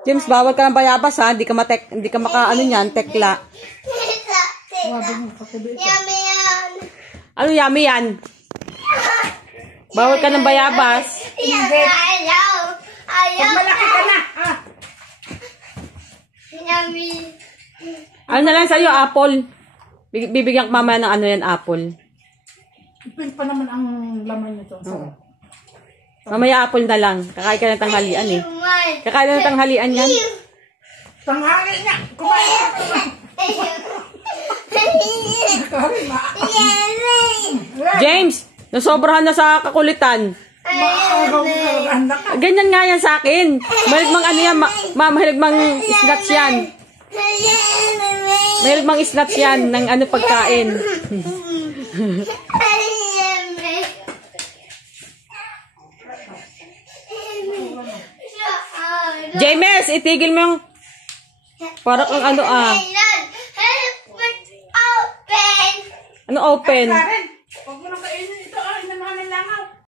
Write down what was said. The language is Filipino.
James, bawal ka ng bayabas ha. Hindi ka maka ano niyan, tekla. Ano yummy yan? Bawal ka ng bayabas. Pag malaki ka na. Ano na lang sa'yo, apple. Bibigyan ko mamaya ng ano yan, apple. Ipil pa naman ang laman nito. Mamaya apple na lang. Kakain ka ng tanghalian eh. Kakain ng tanghalian yan. Tanghali niya. Kumain ka. James, nasobrahan na sa kakulitan. Ganyan nga yan sa akin. Mahilig mang ano yan, mahilig mang snacks yan. Mahilig mang snacks yan ng ano pagkain. James, itigil mo yung parang ang ano Ano open?